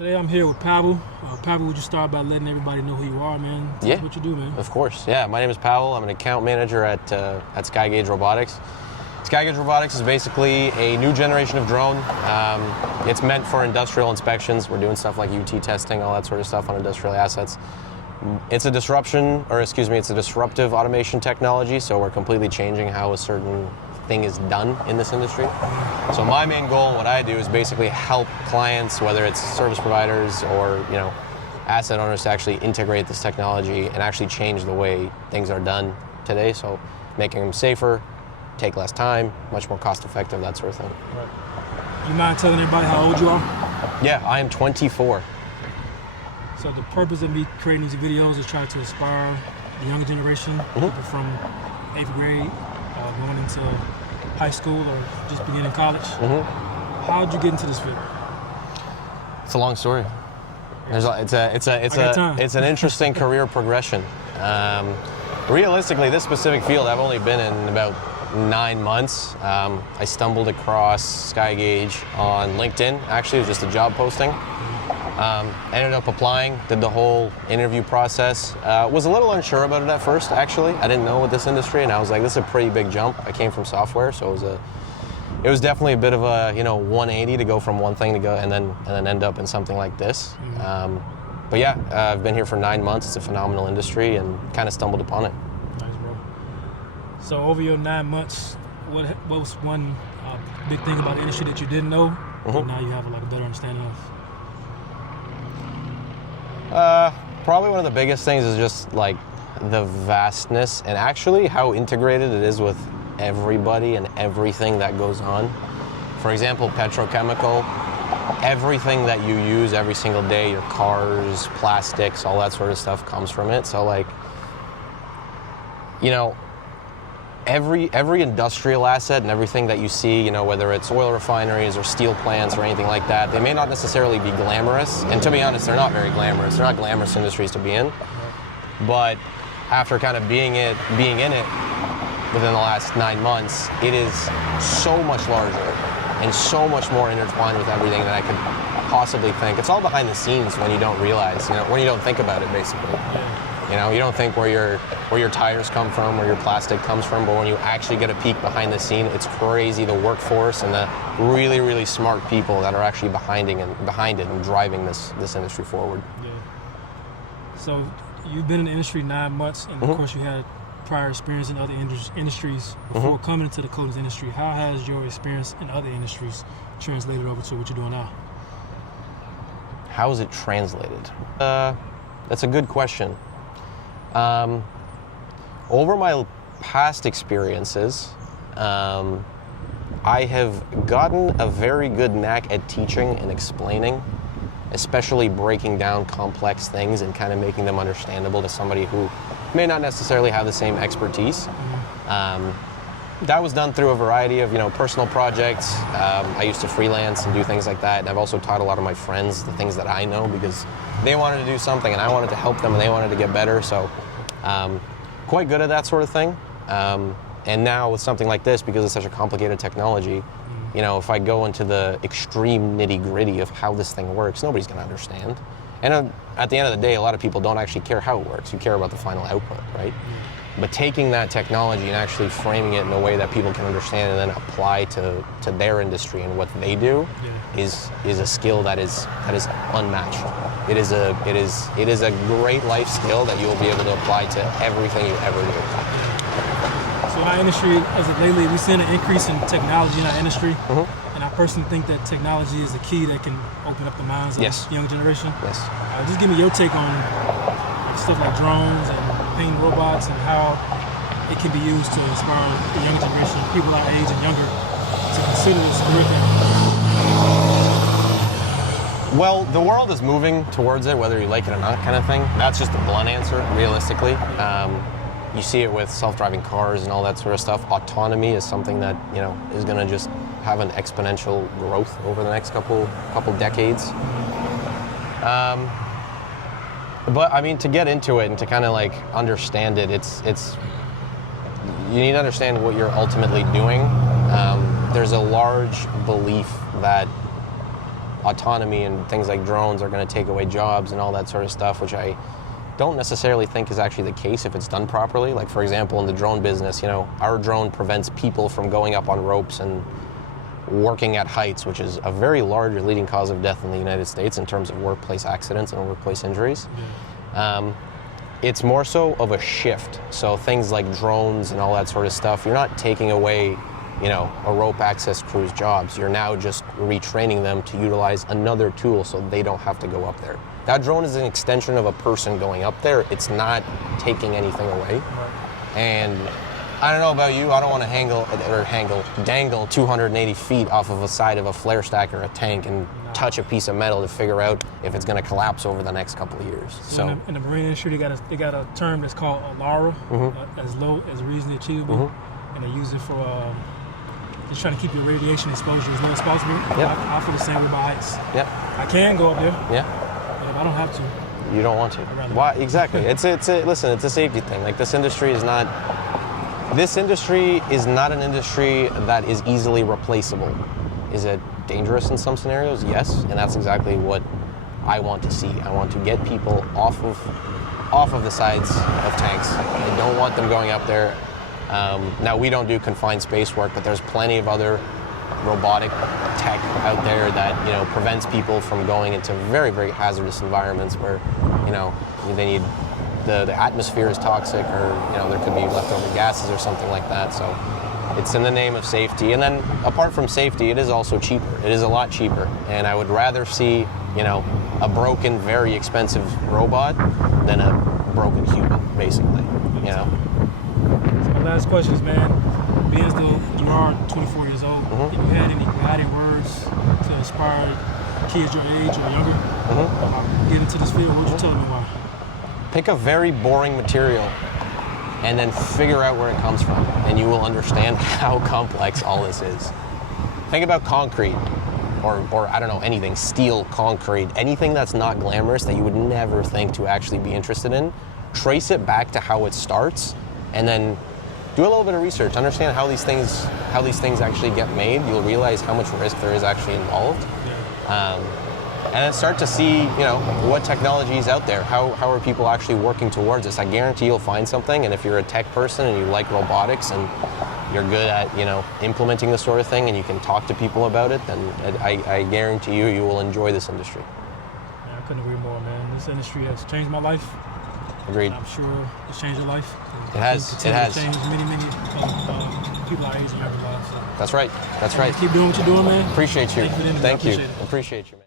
Today I'm here with Pavel. Pavel, would you start by letting everybody know who you are, man? Tell us what you do, man. Of course. Yeah, my name is Pavel. I'm an account manager at Skygauge Robotics. Skygauge Robotics is basically a new generation of drone. It's meant for industrial inspections. We're doing stuff like UT testing, all that sort of stuff on industrial assets. It's a disruptive automation technology, so we're completely changing how a certain thing is done in this industry. So my main goal and what I do is basically help clients, whether it's service providers or asset owners, to actually integrate this technology and actually change the way things are done today. So making them safer, take less time, much more cost effective, that sort of thing. Right. You mind telling everybody how old you are? Yeah, I am 24. So the purpose of me creating these videos is try to inspire the younger generation, people from 8th grade, going into high school or just beginning college. How did you get into this field? It's a long story. It's an interesting career progression. Realistically, this specific field I've only been in about 9 months. I stumbled across Skygauge on LinkedIn. Actually, it was just a job posting. Ended up applying, did the whole interview process. Was a little unsure about it at first, actually. I didn't know what this industry, and I was like, this is a pretty big jump. I came from software, so it was definitely a bit of a 180 to go from one thing to go and then end up in something like this. But yeah, I've been here for 9 months. It's a phenomenal industry, and kind of stumbled upon it. Nice, bro. So over your 9 months, what was one big thing about the industry that you didn't know, but now you have a better understanding of? Probably one of the biggest things is just like the vastness and actually how integrated it is with everybody and everything that goes on. For example, petrochemical, everything that you use every single day, your cars, plastics, all that sort of stuff comes from it. So every industrial asset and everything that you see, whether it's oil refineries or steel plants or anything like that, they may not necessarily be glamorous. And to be honest, they're not very glamorous. They're not glamorous industries to be in. But after kind of being in it within the last 9 months, it is so much larger and so much more intertwined with everything that I could possibly think. It's all behind the scenes when you don't realize, when you don't think about it, basically. You don't think where your tires come from, where your plastic comes from, but when you actually get a peek behind the scene, it's crazy, the workforce and the really, really smart people that are actually behind it and driving this industry forward. Yeah. So you've been in the industry 9 months, and of course you had prior experience in other industries before coming into the coatings industry. How has your experience in other industries translated over to what you're doing now? How is it translated? That's a good question. Over my past experiences, I have gotten a very good knack at teaching and explaining, especially breaking down complex things and kind of making them understandable to somebody who may not necessarily have the same expertise. That was done through a variety of personal projects. I used to freelance and do things like that, and I've also taught a lot of my friends the things that I know because they wanted to do something and I wanted to help them and they wanted to get better. So quite good at that sort of thing. And now with something like this, because it's such a complicated technology, if I go into the extreme nitty-gritty of how this thing works, nobody's going to understand. And at the end of the day, a lot of people don't actually care how it works. You care about the final output, right? But taking that technology and actually framing it in a way that people can understand and then apply to their industry and what they do is a skill that is unmatched. It is a great life skill that you'll be able to apply to everything you ever do. So in our industry, as of lately, we've seen an increase in technology in our industry. And I personally think that technology is the key that can open up the minds of the younger generation. Yes. Just give me your take on stuff like drones and painting robots and how it can be used to inspire the younger generation, people our age and younger, to consider this curriculum. Well, the world is moving towards it, whether you like it or not, kind of thing. That's just the blunt answer, realistically. You see it with self-driving cars and all that sort of stuff. Autonomy is something that is going to just have an exponential growth over the next couple decades. But I mean, to get into it and to kind of understand it, it's you need to understand what you're ultimately doing. There's a large belief that autonomy and things like drones are going to take away jobs and all that sort of stuff, which I don't necessarily think is actually the case if it's done properly. Like, for example, in the drone business, you know, our drone prevents people from going up on ropes and working at heights, which is a very large leading cause of death in the United States in terms of workplace accidents and workplace injuries. It's more so of a shift. So things like drones and all that sort of stuff, you're not taking away, you know, a rope access crew's jobs. You're now just retraining them to utilize another tool so they don't have to go up there. That drone is an extension of a person going up there. It's not taking anything away. And I don't know about you, I don't want to dangle 280 feet off of a side of a flare stack or a tank and touch a piece of metal to figure out if it's going to collapse over the next couple of years. So in the marine industry, they got a term that's called ALARA, as low as reasonably achievable, and they use it for just trying to keep your radiation exposure as low as possible. I feel the same with my heights. I can go up there. But if I don't have to, you don't want to. Why? Exactly. Listen, it's a safety thing. Like, this industry is not an industry that is easily replaceable. Is it dangerous in some scenarios? Yes, and that's exactly what I want to see. I want to get people off of the sides of tanks. I don't want them going up there. Now, we don't do confined space work, but there's plenty of other robotic tech out there that, you know, prevents people from going into very, very hazardous environments where, you know, they need the atmosphere is toxic, or, you know, there could be leftover gases or something like that. So it's in the name of safety. And then apart from safety, it is also cheaper. It is a lot cheaper. And I would rather see, you know, a broken, very expensive robot than a broken human, basically, you know. So my last question is, man, being as though you are 24 years old, if you had any guiding words to inspire kids your age or younger get into this field, what would you tell them and why? Pick a very boring material and then figure out where it comes from, and you will understand how complex all this is. Think about concrete, or I don't know, anything, steel, concrete, anything that's not glamorous that you would never think to actually be interested in. Trace it back to how it starts, and then do a little bit of research. Understand how these things actually get made. You'll realize how much risk there is actually involved. And then start to see, you know, what technology is out there. How are people actually working towards this? I guarantee you'll find something, and if you're a tech person and you like robotics and you're good at, you know, implementing this sort of thing and you can talk to people about it, then I guarantee you will enjoy this industry. Yeah, I couldn't agree more, man. This industry has changed my life. Agreed. I'm sure it's changed your life. It has. It has. Changed many people our age and every life. So. That's right. That's right. Keep doing what you're doing, man. Appreciate you. Thank you. Appreciate you, man.